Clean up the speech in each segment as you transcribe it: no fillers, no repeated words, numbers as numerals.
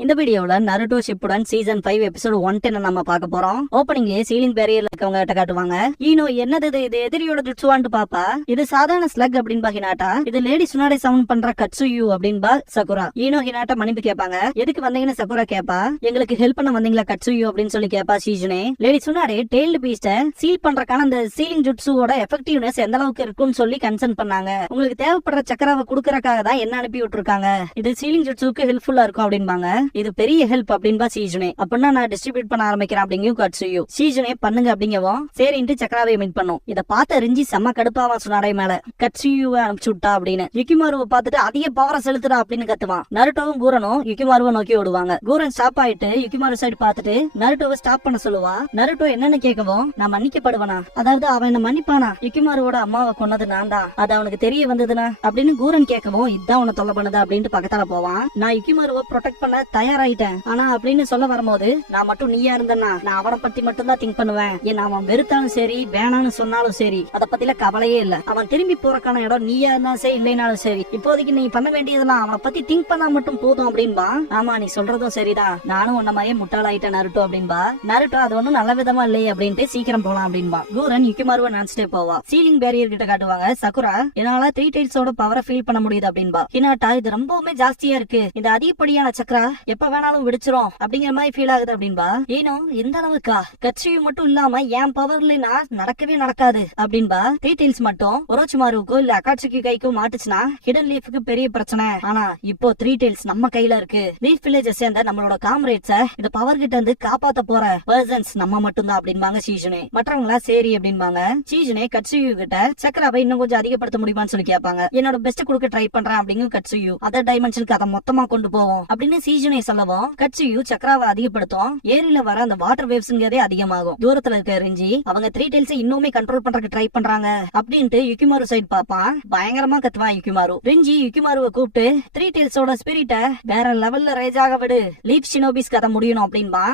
இந்த வீடியோல Naruto Shippuden season 5 episode 110 நம்ம பார்க்க போறோம். ஓப்பனிங்லயே சீலிங் பேரியர்ல இருக்கவங்க கிட்ட காட்டுவாங்க. ஈனோ என்னது இது எதிரியோட ஜுட்சுவான்னு பாப்பா. இது சாதாரண ஸ்லக் அப்படின்னு ஹினாட்டா. இது லேடி சுனாடே சவுண்ட் பண்ற கட்சுயூ அப்படின்னு சகுரா. ஈனோ ஹினாட்டா மன்னிப்பு கேட்பாங்க. எதுக்கு வந்தீங்கன்னு சகுரா கேப்பா. எங்களுக்கு ஹெல்ப் பண்ண வந்தீங்களா கட்சுயூ அப்படின்னு சொல்லி கேப்பா சீஜுனே. லேடி சுனாடே டெய்ல்டு பீஸ்ட சீல் பண்றக்கான அந்த சீலிங் ஜுட்சுவோட எஃபெக்டிவ்னஸ் எந்த அளவுக்கு இருக்குன்னு சொல்லி கன்சர்ன் பண்ணாங்க. உங்களுக்கு தேவைப்படுற சக்கராவை குடுக்கறக்காக தான் என்ன அனுப்பி விட்டுருக்காங்க. இது சீலிங் ஜுட்சுக்கு ஹெல்ப்ஃபுல்லா இருக்கும் அப்படின்பாங்க. இது பெரிய ஹெல்ப் அப்படின்பா சீஜுனே. அப்படின்னா நான் டிஸ்ட்ரிபியூட் பண்ண ஆரம்பிக்கிறேன் அப்படிங்கும் கட்சுயூ. சீஜுனே பண்ணுங்க அப்படிங்கவும் சரின்ட்டு சக்கராவை மீட் பண்ணும். இத பார்த்த ரிஞ்சி செம்ம கடுப்பாவா சுனாடே மேல. கட்சுயூவை அனுப்பிச்சு விட்டா அப்படின்னு யுகிமாருவை பார்த்துட்டு அதிக பவரை செலுத்துறா அப்படின்னு கத்துவான். நருட்டோவும் கூரனும் யுகிமாருவை நோக்கி ஓடுவாங்க. கூரன் ஸ்டாப் ஆயிட்டு யுகிமாரு சைடு பார்த்துட்டு நருட்டோவை ஸ்டாப் பண்ண சொல்லுவா. நருட்டோ என்னன்னு கேட்கவும் நான் மன்னிக்கப்படுவனா, அதாவது அவன் என்ன மன்னிப்பானா, யுகிமாருவோட அம்மாவை கொன்னது நான் தான், அது அவனுக்கு தெரிய வந்ததுனா அப்படின்னு கூரன் கேட்கவும் இதான் உன்னை தொல்லை பண்ணுது அப்படின்ட்டு பக்கத்தால போவான். நான் யுகிமாருவை ப்ரொடெக்ட் பண்ண தயாராயிட்டேன், ஆனா அப்படின்னு சொல்ல வரும்போது நான் மட்டும் நீயா இருந்தேன்னா நான் அவனை பத்தி மட்டும் தான் திங்க் பண்ணுவேன். ஏன்னா அவன் வெறுத்தாலும் சரி வேணான்னு சொன்னாலும் சரி அதை பத்தில கவலையே இல்ல. அவன் திரும்பி போறக்கான இடம் நீயா இருந்தாலும் சரி இல்லைனாலும் சரி, இப்போதைக்கு நீ பண்ண வேண்டியதெல்லாம் அவனை பத்தி திங்க் பண்ணா மட்டும் போதும் அப்படின்பா. ஆமா நீ சொல்றதும் சரிதான், நானும் உன்ன மாதிரியே முட்டாளாயிட்டேன் நருட்டோ அப்படின்பா. நருட்டோ அது ஒண்ணும் நல்ல விதமா இல்லையே அப்படின்ட்டு சீக்கிரம் போலாம் அப்படின்பா. கூரன் யுகிமாருவை நினைச்சிட்டே போவா. சீலிங் பேரியர் கிட்ட காட்டுவாங்க. சகுரா என்னால 3 டைல்ஸோட பவரை ஃபீல் பண்ண முடியுது அப்படின்பா. ஹினாட்டா இது ரொம்பவுமே ஜாஸ்தியா இருக்கு, இந்த அதிகப்படியான சக்கரா எப்ப வேணாலும் விடிச்சிரும் அப்படிங்கிற மாதிரி ஃபீல் ஆகுது அப்படின்பா. ஏனோ எந்த அளவுக்கா, கட்சியு மட்டும் இல்லாம என் பவர்ல நான் நடக்கவே நடக்காது அப்படின்பா. 3 டைல்ஸ் மட்டும் ஒரோச்சிமாருக்கோ இல்ல அகாட்சுக்கு கைக்கும் மாட்டுச்சுன்னா ஹிடன் லீஃப்க்கு பெரிய பிரச்சனை. ஆனா இப்போ 3 டைல்ஸ் நம்ம கையில இருக்கு. லீஃப் வில்லேஜ் சேர்ந்த நம்மளோட காம்ரேட்ஸ இந்த பவர் கிட்ட இருந்து காப்பாத்த போற பர்சன்ஸ் நம்ம மட்டும் தான் அப்படின்பாங்க சீஜுனே. மற்றவங்களா சரி அப்படின்பாங்க. சீஜுனே கட்சுயு கிட்ட சக்கராவை இன்னும் கொஞ்சம் அதிகப்படுத்த முடியுமான்னு சொல்லி கேட்பாங்க. என்னோட பெஸ்ட் கொடுக்க ட்ரை பண்றேன் அப்படிங்கும் கட்சுயு. அதர் டைமென்ஷனுக்கு அதை மொத்தமா கொண்டு போவோம் அப்படின்னு சீஜுனே சொல்லவும் கட்சுயு சக்கராவை அதிகப்படுத்தும். ஏரியில வர அந்த வாட்டர் வேவ்ஸ்ங்கிறதே அதிகமாகும். தூரத்துல இருக்க ரிஞ்சி அவங்க 3 டைல்ஸ் இன்னுமே கண்ட்ரோல் பண்றதுக்கு ட்ரை பண்றாங்க அப்படின்ட்டு யுகிமாரு சைடு பாப்பான். பயங்கரமா கத்துவான் யுகிமாரு. ரிஞ்சி யுகிமாருவை கூப்பிட்டு 3 டைல்ஸோட ஸ்பிரிட்ட வேற லெவல்ல ரைஸ் ஆக விடு, லீப் ஷினோபிஸ் கதை முடியணும் அப்படின்பா.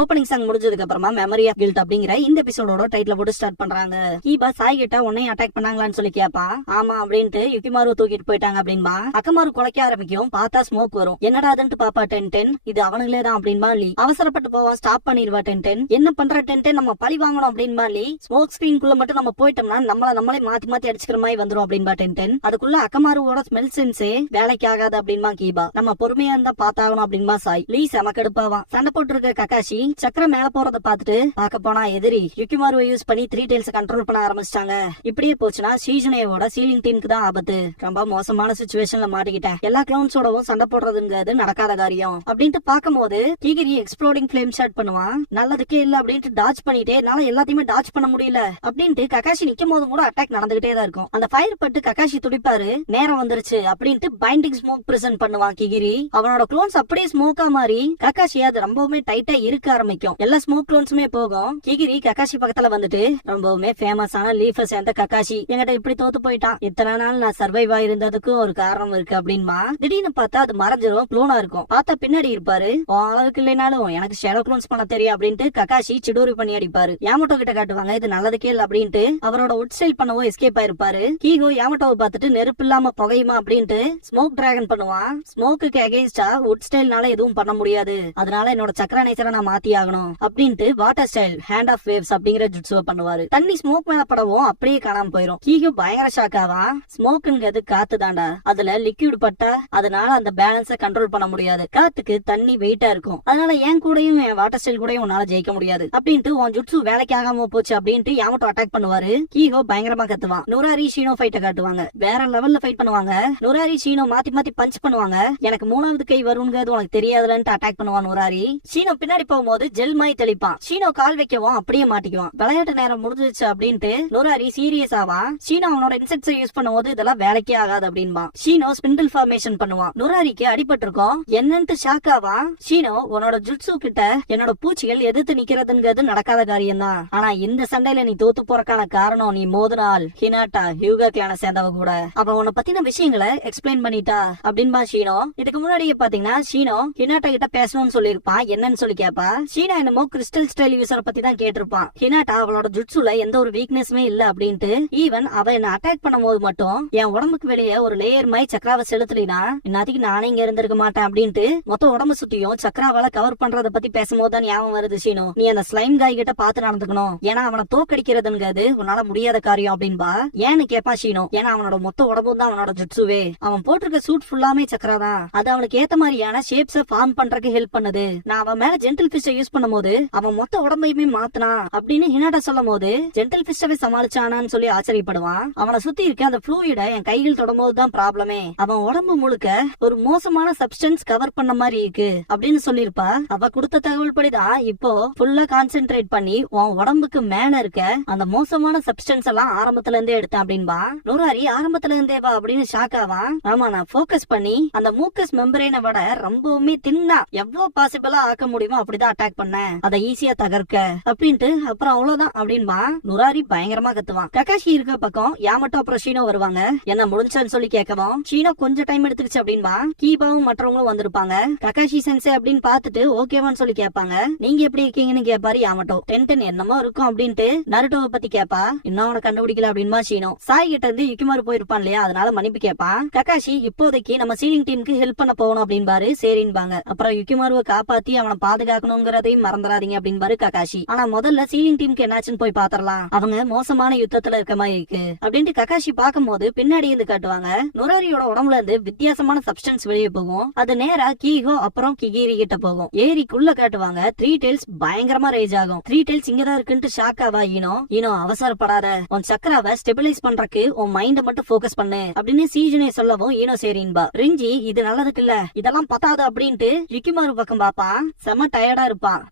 ஓப்பனிங் சாங் முடிஞ்சதுக்கு அப்புறமா மெமரி ஆஃப் கில்ட் அப்படிங்கிற இந்த எபிசோடோட டைட்டில் போட்டு ஸ்டார்ட் பண்றாங்க. ஈபா சாய் கிட்ட உன்னையும் அட்டாக் பண்ணாங்களான்னு சொல்லி கேட்பான். ஆமா அப்படின்ட்டு யுகிமாரு தூக்கிட்டு போயிட்டாங்க அப்படின்பா. அக்கமாரு குலைக்க ஆரம்பிக்கும். பார்த்தா ஸ்மோக் வரும். என்னடா அதுன்னு பாப்பா 10-10 இது அவனுங்களே தான் அப்படின்பா. லீ அவசரப்பட்டு போவான். ஸ்டாப் பண்ணிடுவா 10-10. என்ன பண்ற 10-10 நம்ம பழி வாங்கணும் அப்படின்பா. லீ ஸ்மோக் ஸ்கிரீன்குள்ள மட்டும் நம்ம போயிட்டோம்னா நம்மளே மாத்தி மாத்தி அடிச்சுக்கிற மாதிரி வந்துரும் அப்படின்பா 10-10. அதுக்குள்ள அக்கமாருவோட ஸ்மெல் சென்ஸே வேலைக்கு ஆகாது அப்படின்பா கீபா. நம்ம பொறுமையா இருந்தா பாத்தாகணும் அப்படின்பா சாய். லீ செம கடுப்பாவான். சண்டை போட்டு இருக்க ககாஷி சக்கரம் மேல போறத பாத்துட்டு பாக்க போனா எதிரி யுகிமாருவை யூஸ் பண்ணி 3 டைல்ஸ் கண்ட்ரோல் பண்ண ஆரம்பிச்சிட்டாங்க. இப்படியே போச்சுன்னா சீஜுனேவோட சீலிங் டீமுக்கு தான் ஆபத்து. ரொம்ப மோசமான சிச்சுவேஷன்ல மாட்டிக்கிட்டேன். எல்லா கிளவுன்ஸோடவும் சண்டை போடுறதுங்கிறது நடக்காத காரியம் அப்படின்ட்டு பாக்கும்போது கிகிரி எக்ஸ்ப்ளோடிங் ஃபிளேம் ஷாட் பண்ணுவான். நல்லதுக்கே இல்ல அப்படின்ட்டு டாச் பண்ணிட்டே என்னால எல்லாத்தையுமே டாச் பண்ண முடியல அப்படின்ட்டு ககாஷி நிக்கும் போது கூட அட்டாக் நடந்துகிட்டே தான் இருக்கும். அந்த ஃபயர் பட்டு ககாஷி துடிப்பாரு. நேரம் வந்துருச்சு அப்படின்ட்டு பைண்டிங் ஸ்மோக் பிரசன்ட் பண்ணுவான் கிகிரி. அவனோட க்ளோன்ஸ் அப்படியே ஸ்மோக்கா மாறி ககாஷி அது ரொம்பவுமே டைட்டா இருக்க ஆரம்பிக்கும். எல்லா ஸ்மோக் க்ளோன்ஸுமே போகும். கிகிரி ககாஷி பக்கத்துல வந்துட்டு ரொம்பவுமே ஃபேமஸான லீஃப சேர்ந்த ககாஷி என்கிட்ட இப்படி தோத்து போயிட்டான். இத்தனை நாள் நான் சர்வைவ் ஆயிருந்ததுக்கு ஒரு காரணம் இருக்கு அப்படின்பா. திடீர்னு பார்த்தா அது மறைஞ்சிரும். க்ளோனா இருக்கும். பார்த்தா பின்னாடி இருப்பாரு. அளவுக்கு இல்லைனாலும் எனக்கு ஷேடோ க்ளோன்ஸ் பண்ண தெரியும் அப்படின்ட்டு ககாஷி சிடூரி பண்ணி அடிப்பாரு. யாமட்டோ கிட்ட காட்டுவாங்க. இது நல்லதுக்கே இல்ல அப்படின்ட்டு அவரோட உட் ஸ்டைல் பண்ணவோ எஸ்கேப் ஆயிருப்பாரு. கீகோ யாமட்டோவை பார்த்துட்டு நெருப்பு இல்லாம புகையுமா அப்படின்ட்டு ஸ்மோக் டிராகன் பண்ணுவான். ஸ்மோக்குக்கு அகைன்ஸ்டா உட் ஸ்டைல்னால எதுவும் பண்ண முடியாது, அதனால என்னோட சக்கர நேச்சரை நான் மாத்தி ஆகணும் அப்படின்ட்டு water style hand of waves அப்படிங்கிற ஜுட்சுவை பண்ணுவாரு. தண்ணி ஸ்மோக் மேல படவும் அப்படியே காணாம போயிரும். கீகோ பயங்கர ஷாக் ஆவான். ஸ்மோக்குங்கிறது காத்து தாண்டா, அதுல லிக்விட் பட்டா அதனால அந்த பேலன்ஸ கண்ட்ரோல் பண்ண முடியாது. காத்துக்கு தண்ணி வெயிட்டா இருக்கும், அதனால என் கூடயும் என் வாட்டர் ஸ்டைல் கூடயும் உன்னால ஜெயிக்க முடியாது அப்படின்ட்டு உன் ஜுட்சு வேலைக்கு ஆகாம போச்சு அப்படின்ட்டு யாமட்டோ அட்டாக் பண்ணுவாரு. கீகோ பயங்கரமா கத்துவான். நுராரி ஷீனோ ஃபைட்ட காட்டுவாங்க. வேற லெவல்ல ஃபைட் பண்ணுவாங்க. நுராரி ஷீனோ மாத்தி மாத்தி பஞ்ச் பண்ணுவாங்க. எனக்கு 3வது கை வருங்கிறது உனக்கு தெரியாதுலன்ட்டு அட்டாக் பண்ணுவான் நுராரி. ஷீனோ பின்னாடி போகும்போது போது ஜெல் மாய் தெளிப்பான். ஷீனோ கால் வைக்கவும் அப்படியே மாட்டிக்குவான். விளையாட்டு நேரம் முடிஞ்சிச்சு அப்படின்ட்டு நுராரி சீரியஸ் ஆவான். ஷீனோ அவனோட இன்செக்ட்ஸ் யூஸ் பண்ணும்போது இதெல்லாம் வேலைக்கே ஆகாது அப்படின்பா. ஷீனோ ஸ்பிண்டில் ஃபார்மேஷன் பண்ணுவான். நுராரிக்கு அடிபட்டிருக்கும் என்னன்ட்டு ஷாக் ஆவான். ஷீனோ உன்னோட ஜுட்சு கிட்ட என்னோட பூச்சிகள் எதிர்த்து நிக்கிறதுங்கிறது நடக்காத காரியம் தான். ஆனா இந்த சண்டையில நீ தோத்து போறக்கான காரணம் நீ மோதினால் ஹினாட்டா ஹியூகா கிளான சேர்ந்தவ கூட அவ உன்னை பத்தின விஷயங்களை எக்ஸ்பிளைன் பண்ணிட்டா அப்படின்பா ஷீனோ. இதுக்கு முன்னாடியே பாத்தீங்கன்னா ஷீனோ ஹினாட்டா கிட்ட பேசணும்னு சொல்லிருப்பான். என்னன்னு சொல்லி கேப்பா. ஷீனா என்னமோ கிறிஸ்டல் ஸ்டைல் யூசர் பத்தி தான் கேட்டிருப்பான். ஹினாட்டா அவளோட ஜுட்சுல எந்த ஒரு வீக்னஸுமே இல்ல அப்படின்ட்டு ஈவன் அவ என்ன அட்டாக் பண்ணும் போது மட்டும் என் உடம்புக்கு வெளியே ஒரு லேயர் மாதிரி சக்கராவை செலுத்தலினா இன்னத்துக்கு நானே இங்க இருந்திருக்க மாட்டேன் அப்படின்ட்டு மொத்த உடம்பு சுத்தியும் சக்கராவால கவர் பண்றத பத்தி பேசும்போது தான் ஞாபகம் வருது ஷீனோ. நீ அந்த ஸ்லைம் காய் கிட்ட பாத்து நடந்துக்கணும். ஏன்னா அவனை தோக்கடிக்கிறதுங்கிறது உன்னால முடியாத காரியம் அப்படின்பா. ஏன்னு கேப்பா ஷீனோ. ஏன்னா அவனோட மொத்த உடம்பும் தான் அவனோட ஜுட்சுவே. அவன் போட்டிருக்க சூட் ஃபுல்லாமே சக்கரா தான். அது அவனுக்கு ஏத்த மாதிரியான ஷேப்ஸ ஃபார்ம் பண்றதுக்கு ஹெல்ப் பண்ணுது. நான் அவன் மேல ஜென்டில் ஃபிஷ் யூஸ் பண்ணும்போது அவன் மொத்த உடம்பையுமே மாத்தினா அப்படின்னு ஹினாட்டா சொல்லும் போது ஜென்டில் ஃபிஷ்ஷவே சமாளிச்சானான்னு சொல்லி ஆச்சரியப்படுவான். அவனை சுத்தி இருக்க அந்த ஃப்ளூயிட என் கைகள் தொடரும்போது தான் ப்ராப்ளமே. அவன் உடம்பு முழுக்க ஒரு மோசமான சப்ஸ்டன்ஸ் கவர் பண்ண மாதிரி இருக்கு அப்படின்னு சொல்லிருப்பா. அவ கொடுத்த தகவல் படிதான் இப்போ ஃபுல்லா கான்சென்ட்ரேட் பண்ணி உன் உடம்புக்கு மேல இருக்க அந்த மோசமான சப்ஸ்டன்ஸ் எல்லாம் ஆரம்பத்துல இருந்தே எடுத்தேன் அப்படின்பா. நுராரி ஆரம்பத்துல இருந்தே வா அப்படின்னு ஷாக் ஆவான். ஆமா நான் போக்கஸ் பண்ணி அந்த மூக்கஸ் மெம்பரேனை விட ரொம்பவுமே தின்னா எவ்வளவு பாசிபிளா ஆக்க முடியுமோ அப்படிதான் அட்டாக் பண்ணேன். அதை ஈஸியா தகர்க்க அப்படின்ட்டு அப்புறம் அவ்வளவுதான் அப்படின்பா. நுராரி பயங்கரமா கத்துவான். ககாஷி இருக்க பக்கம் யாமட்டோ அப்புறம் ஷீனோ வருவாங்க. என்ன முடிஞ்சான்னு சொல்லி கேட்கவும் ஷீனோ கொஞ்சம் டைம் எடுத்துருச்சு அப்படின்பா. கீபாவும் மற்றவங்களும் வந்திருப்பாங்க. ககாஷி சென்சே அப்படின்னு பாத்துட்டு ஓகேவான்னு சொல்லி கேட்பாங்க. நீங்க எப்படி இருக்கீங்கன்னு கேட்பாரு யாமட்டோ. டென்டன் என்னமோ இருக்கும் அப்படின்ட்டு நருட்டோவை பத்தி கேப்பா. இன்னும் அவனை கண்டுபிடிக்கல அப்படின்பா ஷீனோ. சாய் கிட்ட இருந்து யுக்கிமாரு போயிருப்பான் இல்லையா, அதனால மன்னிப்பு கேட்பான். ககாஷி இப்போதைக்கு நம்ம சீலிங் டீமுக்கு ஹெல்ப் பண்ண போகணும் அப்படின்பாரு. சரின்பாங்க. அப்புறம் யுக்கிமாருவை காப்பாத்தி அவனை பாதுகாக்கணுங்கிறதையும் மறந்துடாதீங்க அப்படின்பாரு ககாஷி. ஆனா முதல்ல சீலிங் டீமுக்கு என்னாச்சுன்னு போய் பாத்திரலாம். அவங்க மோசமான யுத்தத்துல இருக்க மாதிரி இருக்கு அப்படின்ட்டு ககாஷி பாக்கும்போது பின்னாடி இருந்து காட்டுவாங்க. நுராரியோட உடம்புல இருந்து வித்தியாசமான சப்ஸ்டன்ஸ் வெளியே போகும். அது நேரா கீகோ அப்புறம் கிகிரி கிட்ட போகும். ஏரிக்குள்ள காட்டுவாங்க. த்ரீ டெயில்ஸ் பயங்கரமா ரேஜ் ஆகும். த்ரீ டெயில்ஸ் இங்கதான் இருக்குன்ட்டு ஷாக் ஆவா ஈனோ அவசரப்படாத. உன் சக்கராவை ஸ்டெபிலைஸ் பண்றதுக்கு உன் மைண்ட மட்டும் போக்கஸ் பண்ணு அப்படின்னு சீஜனே சொல்லவும் ஈனோ சரின்பா. ரிஞ்சி இது நல்லதுக்கு இல்ல, இதெல்லாம் பத்தாது அப்படின்ட்டு யுக்கிமாரு பக்கம் பாப்பா. செம டயர்டா இருப்பான்.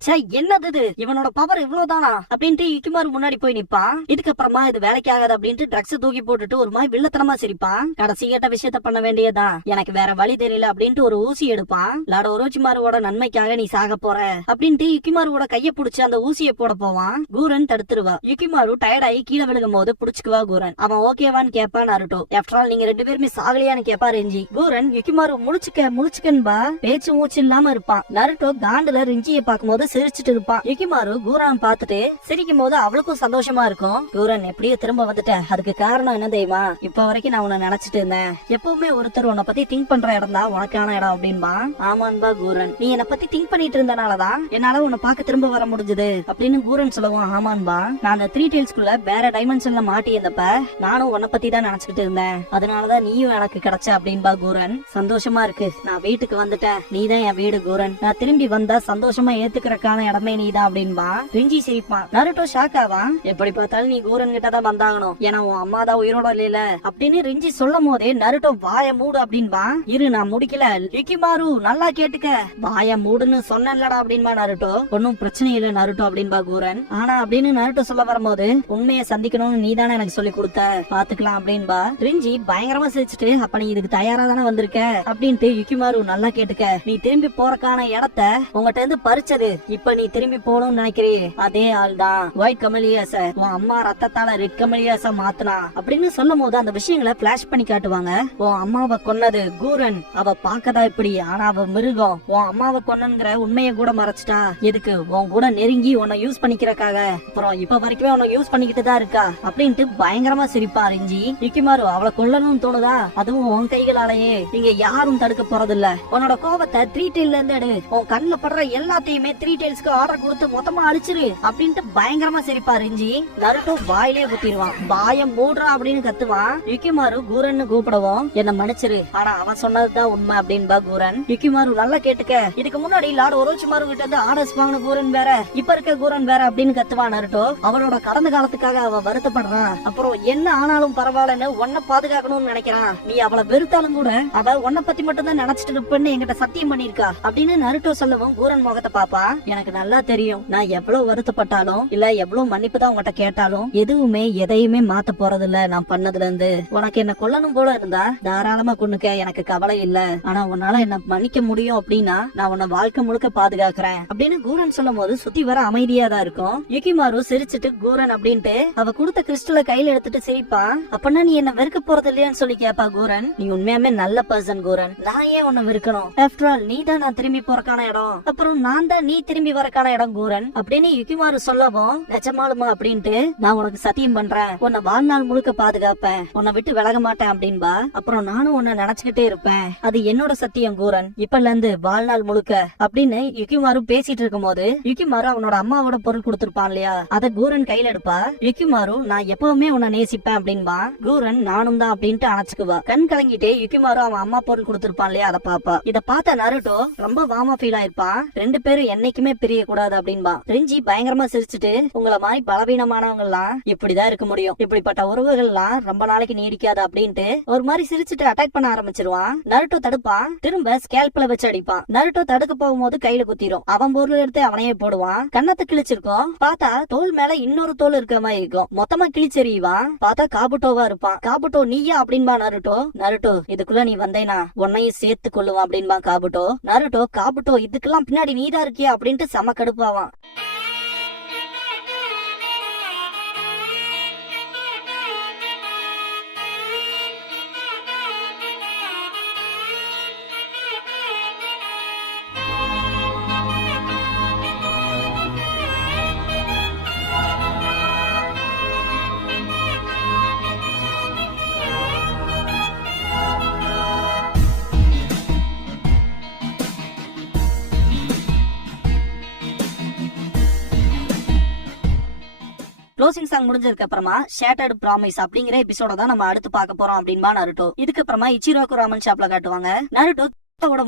என்னது இவனோட பவர் இவ்வளவுதானா அப்படின்ட்டு யுக்கிமாரு முன்னாடி போய் நிப்பான். இதுக்கப்புறமா இது வேலைக்கு ஆகாது அப்படின்ட்டு ட்ரக்ஸ் தூக்கி போட்டுட்டு ஒரு மாதிரி வில்லத்தனமா சிரிப்பான். கடைசி கேட்ட விஷயத்த பண்ண வேண்டியதான், எனக்கு வேற வழி தெரியல அப்படின்ட்டு ஒரு ஊசி எடுப்பான். லாட ஒரோச்சிமாருவோட நன்மைக்காக நீ சாக போற அப்படின்ட்டு யுக்கிமாருவோட கைய புடிச்சு அந்த ஊசியை போட போவான். கூரன் தடுத்துருவா. யுக்கிமாரு டயர்டாயி கீழே விழுகும் போது புடிச்சுக்குவா கூரன். அவன் ஓகேவான்னு கேப்பா நருட்டோ. ஆஃப்டர் ஆல் நீங்க ரெண்டு பேருமே சாகலையான்னு கேப்பா ரெஞ்சி. கூரன் யுக்கிமாரு முழிச்சுக்கன்பா பேச்சு மூச்சு இல்லாம இருப்பான். நருட்டோ காண்டுல ரிஞ்சியை பாக்கும்போது சிரிச்சுட்டு இருப்பான். யுக்கிமாரு கூரன் பாத்துட்டு சிரிக்கும் போது அவளுக்கும் சந்தோஷமா இருக்கும். கூரன் எப்படியோ திரும்ப வந்துட்ட, அதுக்கு காரணம் என்ன தெரியுமா? இப்ப வரைக்கும் நான் உன்னை நினைச்சிட்டு இருந்தேன். எப்பவுமே ஒருத்தர் உன்னை பத்தி திங்க் பண்ற இடம் தான் உனக்கான இடம் அப்படின்பா. ஆமான்பா கூரன், நீ என்னை பத்தி திங்க் பண்ணிட்டு இருந்தனாலதான் என்னால உன்னை பாக்க திரும்ப வர முடிஞ்சது அப்படின்னு கூரன் சொல்லுவான். ஆமான்பா, நான் அந்த த்ரீ டெயில்ஸ்குள்ள வேற டைமென்ஷன்ல மாட்டி இருந்தப்ப நானும் உன்னை பத்தி தான் நினைச்சுக்கிட்டு இருந்தேன். அதனாலதான் நீயும் எனக்கு கிடைச்ச அப்படின்பா கூரன். சந்தோஷமா இருக்கு, நான் வீட்டுக்கு வந்துட்டேன். நீதான் என் வீடு கூரன். நான் திரும்பி வந்தா சந்தோஷமா ஏத்துக்கிறக்கான இடமே நீதான் அப்படின்பா. ரிஞ்சி சிரிப்பான். நருட்டோ ஷாக் ஆவான். எப்படி பார்த்தாலும் நீ கூரன் கிட்ட தான் வந்தாகணும், ஏன்னா உன் அம்மா தான் உயிரோட இல்ல அப்படின்னு ரிஞ்சி சொல்லும் போதே நருட்டோ வாய மூடு அப்படின்பா. இரு நான் முடிக்கல, யுக்கிமாரு நல்லா கேட்டுக்க, வாய மூடுன்னு சொன்னலடா அப்படின்பா நருட்டோ. ஒன்னும் பிரச்சனை இல்ல நருட்டோ அப்படின்பா கூரன். ஆனா அப்படின்னு நருட்டோ சொல்ல வரும்போது உண்மையை சந்திக்கணும்னு நீ தானே எனக்கு சொல்லி கொடுத்த, பாத்துக்கலாம் அப்படின்பா. ரிஞ்சி பயங்கரமா சிரிச்சுட்டு அப்ப நீ இதுக்கு தயாரா தானே வந்திருக்க அப்படின்ட்டு யுக்கிமாரு நல்லா கேட்டுக்க, நீ திரும்பி போறக்கான இடத்த உங்ககிட்ட இருந்து பறிச்சது இப்ப நீ திரும்பி போகணும்னு நினைக்கிறே அதே ஆள் தான் ஒயிட் கமலியாச உன் அம்மா ரத்தத்தால ரெட் கமலியாச மாத்தினா அப்படின்னு சொல்லும் போது அந்த விஷயங்களை பிளாஷ் பண்ணி காட்டுவாங்க. உன் அம்மாவை கொன்னது கூரன், அவ பாக்கதா இப்படி, ஆனா அவ மிருகம். உன் அம்மாவை கொன்னங்கிற உண்மையை கூட மறைச்சிட்டா. எதுக்கு? உன் கூட நெருங்கி உன்னை யூஸ் பண்ணிக்கிறக்காக. அப்புறம் இப்ப வரைக்குமே உன்னை யூஸ் பண்ணிக்கிட்டு தான் இருக்கா அப்படின்ட்டு பயங்கரமா சிரிப்பா ரிஞ்சி. யுக்கிமாரு அவளை கொல்லணும்னு தோணுதா? அதுவும் உன் கைகளாலேயே. நீங்க யாரும் தடுக்க போறதில்ல. உன்னோட கோபத்தை த்ரீ டெயில்ல இருந்து எடு. உன் கண்ணுல படுற எல்லாத்தையுமே த்ரீ டெயில்ஸ்க்கு ஆர்டர் கொடுத்து மொத்தமா அழிச்சிரு அப்படின்ட்டு பயங்கரமா சிரிப்பா ரிஞ்சி. நருட்டோ வாயிலே குத்திடுவான். பாயம் மூடுறா அப்படின்னு கத்துவான். யுக்கிமாரு கூரன் கூப்பிடவும் என்ன மன்னிச்சிரு, ஆனா அவன் சொன்னதுதான் உண்மை அப்படின்பா கூரன். யுக்கிமாரு நல்லா கேட்டுக்க, இதுக்கு முன்னாடி லார்ட் ஒரோச்சிமாரு கிட்ட இருந்து ஆர்டர்ஸ் வாங்கின கூரன் வேற, இப்ப இருக்க கூரன் வேற அப்படின்னு கத்துவான் நருட்டோ. அவளோட கடந்த காலத்துக்காக அவ வருத்தப்படுறான். அப்புறம் என்ன ஆனாலும் பரவாயில்லன்னு உன்னை பாதுகாக்கணும்னு நினைக்கிறான். நீ அவளை வெறுத்தாலும் கூட அவ உன்னை பத்தி மட்டும் தான் நினைச்சிட்டு இருப்பேன்னு என்கிட்ட சத்தியம் பண்ணிருக்கா அப்படின்னு நருட்டோ சொல்லவும் கூரன் முகத்தை பாப்பா எனக்கு நல்லா தெரியும் நான் எவ்வளவு வருத்தப்பட்டாலும் இல்ல எவ்வளவு மன்னிப்பு தான் உங்ககிட்ட கேட்டாலும் எதுவுமே எதையுமே மாத்த போறது இல்ல. நான் பண்ணதுல இருந்து உனக்கு என்ன கொல்லணும் போல இருந்தா தாராளமா கொன்னுக்க, எனக்கு கவலை இல்ல. ஆனா உன்னால என்ன மன்னிக்க முடியும் அப்படின்னா நான் உன்னை வாழ்க்கை முழுக்க பாதுகாக்கிறேன் அப்படின்னு கூரன் சொல்லும் போது சுத்தி வர அமைதியா தான் இருக்கும். யுகிமாரு சிரிச்சுட்டு கூரன் அப்படின்ட்டு அவ கொடுத்த கிறிஸ்டலை கையில எடுத்துட்டு சிரிப்பான். அப்பனா நீ என்ன வெறுக்க போறது இல்லையான்னு சொல்லி கேப்பா கூரன். நீ உண்மையாமே நல்ல பர்சன் கூரன், நான் ஏன் உன்னை வெறுக்கணும்? ஆஃப்டர் ஆல் நீ தான் நான் திரும்பி போறக்கான இடம், அப்புறம் நான் தான் நீ திரும்பி வரக்கான இடம் கூரன் அப்படின்னு யுகிமாரு சொல்லவும் நிஜமாலுமா அப்படின்ட்டு நான் உனக்கு சத்தியம் பண்றேன், உன்னை வாழ்நாள் முழுக்க பாதுகாப்பேன், உன்னை விட்டு விலக மாட்டேன் அப்படின்பா. அப்புறம் நானும் உன்னை நினைச்சுக்கிட்டே இருப்பேன், அது என்னோட சத்தியம் கூரன், இப்பல இருந்து வாழ்நாள் முழுக்க அப்படின்னு யுகிமாரு பேசிட்டு இருக்கும் போது யுகிமாரு அவனோட அம்மாவோட பொருள் கொடுத்திருப்பான் இல்லையா, அத கூரன் கையில எடுப்பா. யுகிமாரு நான் எப்பவுமே உன்னை நேசிப்பேன் அப்படின்பா. கூரன் நானும் தான் அப்படின்ட்டு அணைச்சுக்குவா. கண் கலங்கிட்டே யுகிமாரு அவன் அம்மா பொருள் கொடுத்திருப்பான் இல்லையா, அதை பாப்பா. இத பார்த்த நருட்டோ ரொம்ப வாமா ஃபீல் ஆயிருப்பான். ரெண்டு பேரும் என்னைக்குமே பிரிய கூடாது அப்படின்பா. ரிஞ்சி பயங்கரமா சிரிச்சுட்டு உங்களை மாதிரி பலவீனமானவங்க எல்லாம் இப்படிதான் இருக்க முடியும், இப்படிப்பட்ட உறவுகள் எல்லாம் ரொம்ப நாளைக்கு நீடிக்காது அப்படின்ட்டு ஒரு மாதிரி சிரிச்சுட்டு அட்டாக் பண்ண ஆரம்பிச்சிருவான். நருட்டோ தடுப்பான், திரும்ப ஸ்கேல்ப்ல வச்சு அடிப்பான். நருட்டோ தடுக்க போகும்போது கையில குத்திரும். அவன் பொருள் எடுத்து அவனையே போடுவான். கண்ணத்தை கிழிச்சிருக்கும், பார்த்தா தோல் மேல இன்னொரு தோல் இருக்க மாதிரி இருக்கும். மொத்தமா கிழிச்செறிவான், பார்த்தா காபுட்டோவா இருப்பான். காபுட்டோ நீயா அப்படின்பா நருட்டோ. நருட்டோ இதுக்குள்ள நீ வந்தேனா உன்னையும் சேர்த்து கொள்ளுவான் அப்படின்பா காபுட்டோ. நருட்டோ காபுட்டோ இதுக்கெல்லாம் பின்னாடி நீதான் இருக்கியா அப்படின்ட்டு செம கடுப்பாவான். க்ளோசிங் சாங் முடிஞ்சதுக்கு அப்புறமா ஷேட்டர்ட் ப்ராமிஸ் அப்படிங்கிற எபிசோட தான் நம்ம அடுத்து பார்க்க போறோம் அப்படின்பா நருட்டோ. இதுக்கு அப்புறமா இச்சிரோக்கு ராமன் ஷாப்ல காட்டுவாங்க. நருட்டோ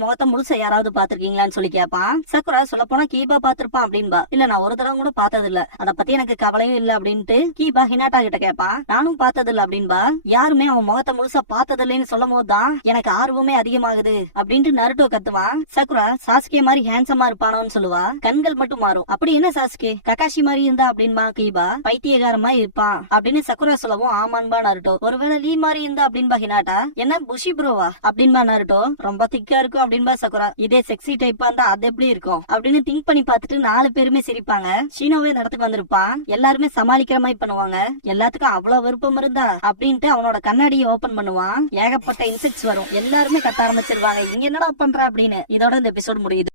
முகத்தை முழுச யாராவது பாத்திருக்கீங்களான்னு சொல்லி கேட்பான். சக்குரா சொல்ல போனா கீபா பாத்திருப்பான் அப்படின்பா. இல்ல நான் ஒரு தடவை கூட பார்த்தது இல்ல, அத பத்தி எனக்கு கவலையும் இல்ல அப்படின்ட்டு கீபா ஹினாட்டா கிட்ட கேட்பான். நானும் பார்த்தது இல்ல அப்படின்பா. யாருமே அவன் முகத்தை முழுசா பார்த்தது இல்லைன்னு சொல்லும் போதுதான் எனக்கு ஆர்வமே அதிகமாகுது அப்படின்ட்டு நருட்டோ கத்துவான். சக்குரா சாஸ்கே மாதிரி ஹேண்ட்ஸமா இருப்பானோன்னு சொல்லுவா. கண்கள் மட்டும் மாறும். அப்படி என்ன சாஸ்கே ககாஷி மாதிரி இருந்தா அப்படின்பா கீபா. பைத்தியகாரமா இருப்பான் அப்படின்னு சக்குரா சொல்லவும் ஆமான்பா நருட்டோ. ஒருவேளை லீ மாதிரி இருந்தா அப்படின்பா ஹினாட்டா. என்ன புஷி ப்ரோவா அப்படின்பா நருட்டோ. ரொம்ப திக்கா இருக்கும் அப்படின்பா சக்குரா. இதே செக்ஸி டைப்பா இருந்தா அது எப்படி இருக்கும் அப்படின்னு திங்க் பண்ணி பார்த்துட்டு 4 பேருமே சிரிப்பாங்க. ஷீனோவே நடத்துக்கு வந்திருப்பான். எல்லாருமே சமாளிக்கிற மாதிரி பண்ணுவாங்க. எல்லாத்துக்கும் அவ்வளவு விருப்பம் இருந்தா அப்படின்ட்டு அவனோட கண்ணாடியை ஓபன் பண்ணுவான். ஏகப்பட்ட இன்செக்ட்ஸ் வரும். எல்லாருமே கத்த ஆரம்பிச்சிருவாங்க, இங்க என்னடா பண்ற அப்படின்னு. இதோட இந்த எபிசோட் முடியுது.